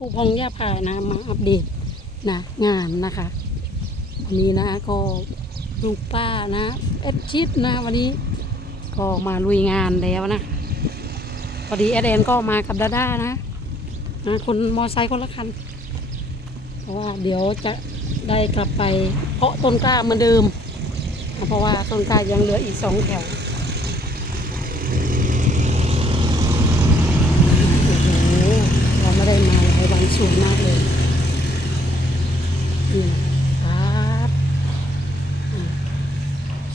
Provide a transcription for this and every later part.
ผู้พองย่าพานะมาอัปเดตนะงานนะคะวันนี้นะก็ลูกป้านะเอ็ดชิดนะ วันนี้ก็มาลุยงานแล้วนะพอดีเอดแอนก็มากับดาด้านะนะคนมอไซค์คนละคันเพราะว่าเดี๋ยวจะได้กลับไปเพาะต้นกล้าเหมือนเดิม เพราะว่าต้นกล้ายังเหลืออีกสองแถว โอ้โหเราไม่ได้มาหลายวัน สวยมากเลยนี่นะครับอะ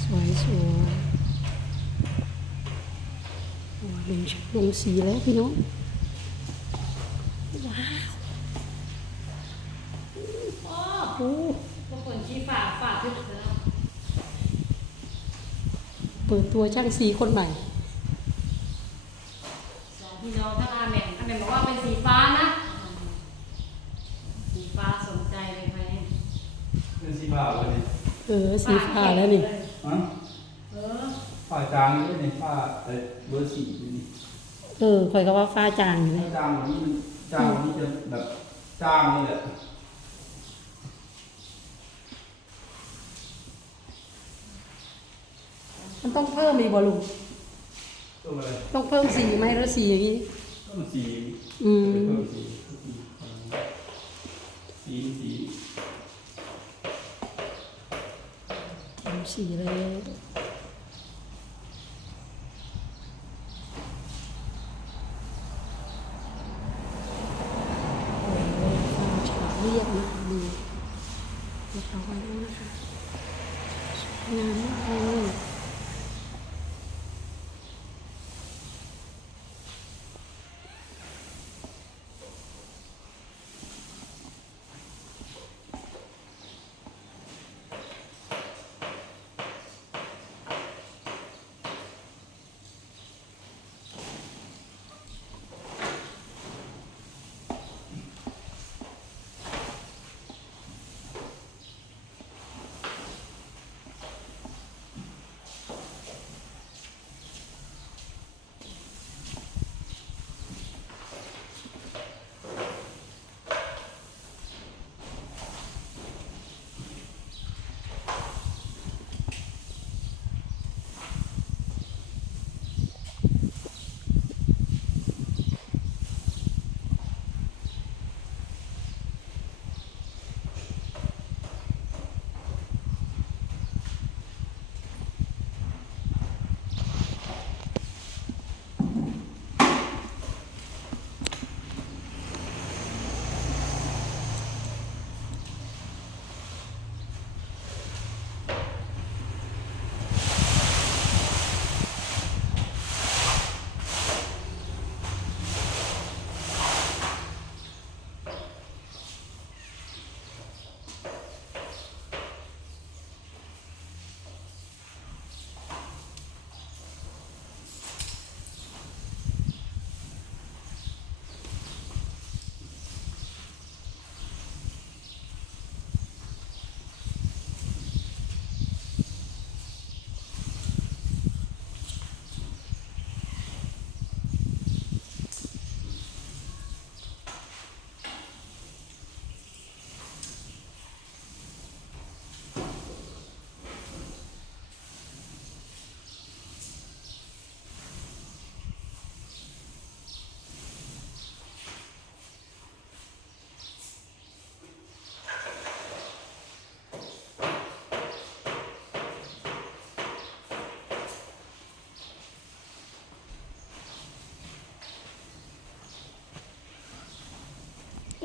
สวยสวยโอ้ลงลงสีแล้วพี่น้อง ว้าวโอ้โหพวกคนชี้ฝ่าฝ่าทึบแล้วเปิดตัวช่างสีคนใหม่ สองพี่น้องถ้าอาแหม่มอาแหม่มบอกว่าเป็นสีฟ้านะ สีฟ้าสนใจเลยไหม เป็นสีฟ้าเลยนี่เออสีฟ้าแล้วนี่ฮะเออฟ้าจางนี่นี่ฟ้าเอ้ยเบอร์สี่นี่เออคอยก็ว่าฟ้าจางอยู่เลถ้ายจางกว่านี้มันจางกว่านี้จะแบบจางนี่แหละมันต้องเพิ่มอีกบ่ลุงตัวอะไรต้องเพิ่มสีไหมแล้วสีอย่างนี้ ก็มันสีอืมเพิ่มสีสีสีเพิ่มสี เลย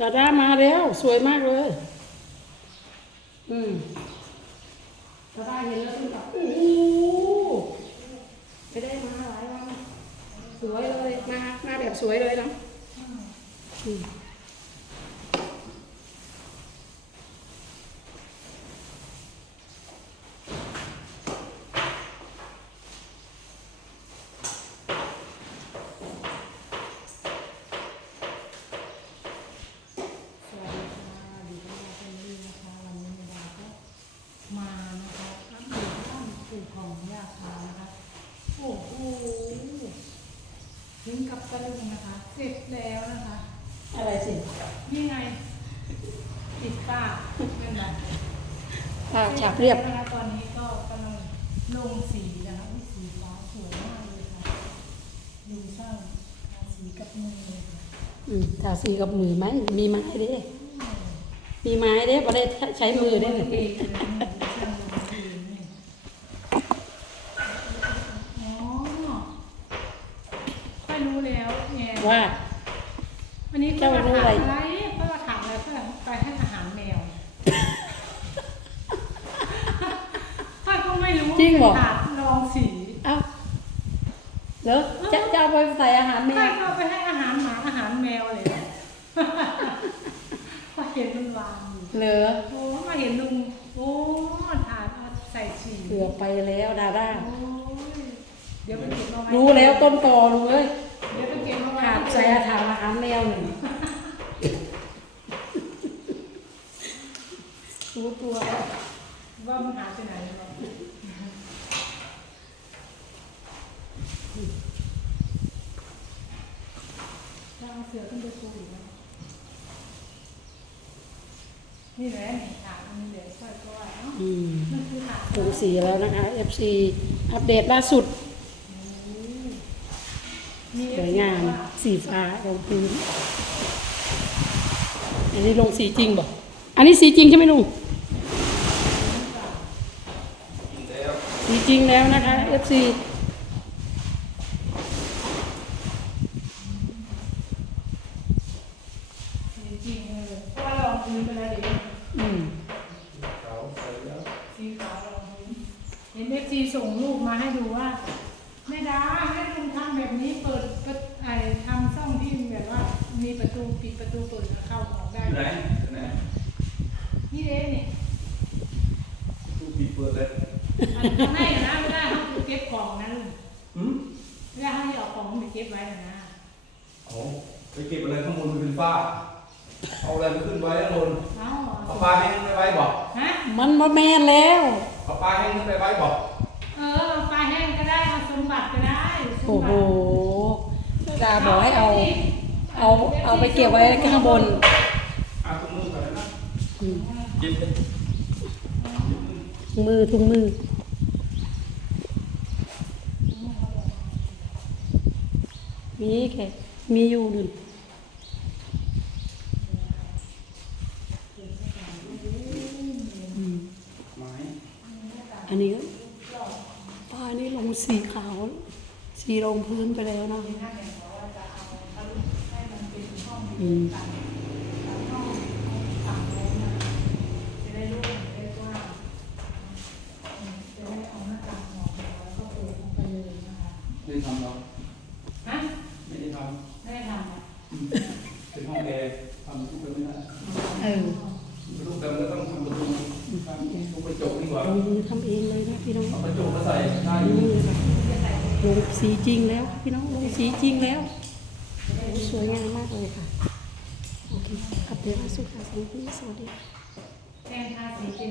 ดาด้ามาแล้ว สวยมากเลย อืมดาด้าเห็นแล้วต้องแบบโอ้ไม่ได้มาหลายวันสวยเลยมามาแบบสวยเลยนะอืม โอ้โหถึงกับตะลึงนะคะ เสร็จแล้วนะคะ อะไรนี่ไงติดป้าเป็นไรป้าฉาบเรียบนะคะตอนนี้ก็กำลังลงสีนะคะอุ๊ยสีฟ้าสวยมากเลยค่ะดูช่างทาสีกับมือเลยค่ะอืมทาสีกับมือไหมมีไม้เด้ มีไม้เด้บ่ได้ใช้มือได้เอเลยงเลยนะช่างลงสีนี่อ๋อค่อยรู้แล้วแง่ ว่าอันนี้เจ้ารู้อะไรอะไรเพราะว่าถามอะไรเพื่อไปให้อาหารแมวค่อยก็ไม่รู้จริงเหรอถามลองสีเอ้าเหรอจะจะเอาไปใส่อาหารแมค่อวยก็ไปให้อาหารหมาอาหารแมวเลยพอเห็นมันวางอยู่เหรอโอ้มาเห็นลุงโอ้ถาดเอาใส่ฉี่เกือบไปแล้วดาด้าโอ้ยเดี๋ยวไปเก็บมาไว้รู้แล้วต้นตอรู้เลย เดี๋ยวไปเก็บ มาไว้ขาดใส่อาหารอาหารแมวหนึ่งรู้ตัวแล้วว่ามันหายไปไหนหรอกถ้าเอาเสือขึ้นไปปูอีกนะนี่แหละนี่ถามอันนี้เดี๋ยวค่อยก็ว่าเนาะอืมมันคือถามลงสีแล้วนะคะ FC อัปเดตล่าสุดมี สวยงาม สีฟ้าลงพื้น อันนี้ลงสีจริงบ่อันนี้สีจริงใช่ไหมลุง สีจริงแล้วนะคะ FC จริงเออเพราะว่าลองพื้นไปแล้วเดี๋ยวอืมเขาใส่แล้วสีขาวลองพื้นเห็นเอฟซีส่งรูปมาให้ดูว่าแม่ดาให้ลุงทำแบบนี้เปิด ประตูปิดประตูเปิดแล้วเข้าออกได้ อยู่ไหนอยู่ไหนนี่เด้เนี่ยตู้ปิดเปิดเลยอันข้างในนะไม่ได้เขาคือเก็บของนะลุงหืมไม่ได้เขาจะเอาของไปเก็บไว้นะนะโอ้ไปเก็บอะไรข้างบนมันเป็นฝ้า เอาอะไรไปขึ้นไว้ข้างบนเอาเอาปลาแห้งไปไว้บอกฮะ มันมาแมนแล้ว เอาปลาแห้งไปไว้บอกเออเอาปลาแห้งก็ได้เอาสมบัติก็ได้สมโอ้โหบัติดาบอกให้เอา เอาเอาไปเก็บไว้ข้างบนถุงมือก่อนนะอืมเย็บเลยถุงมือถุงมือมีแค่มีอยู่หนึ่งอันนี้ก็ป้านี่ลงสีขาว สีลงพื้นไปแล้วนะ อืมจะได้รู้จะได้กว้างจะได้เอาหน้าต่างออกแล้วก็เปิดออกไปเลยนะคะไม่ได้ทำหรอกฮะไม่ได้ทไม่ได้ทำอะำเป็นห้องแอร์ทำทุกคนไม่ได้เออลูกแต่มันก็ต้องทำประตูทำทุกกระจกดีกว่าลงมือทำเองเลยนะพี่น้องเอากระจกมาใส่ได้อยู่นี่เลยค่ะลงสีจริงแล้ว พี่น้องลงสีจริงแล้วโอ้ สวยงามมากเลยค่ะ โอเคอัปเดตล่าสุขค่ะสวัสดีสวัสดีค่ะแทนทาสีเป็น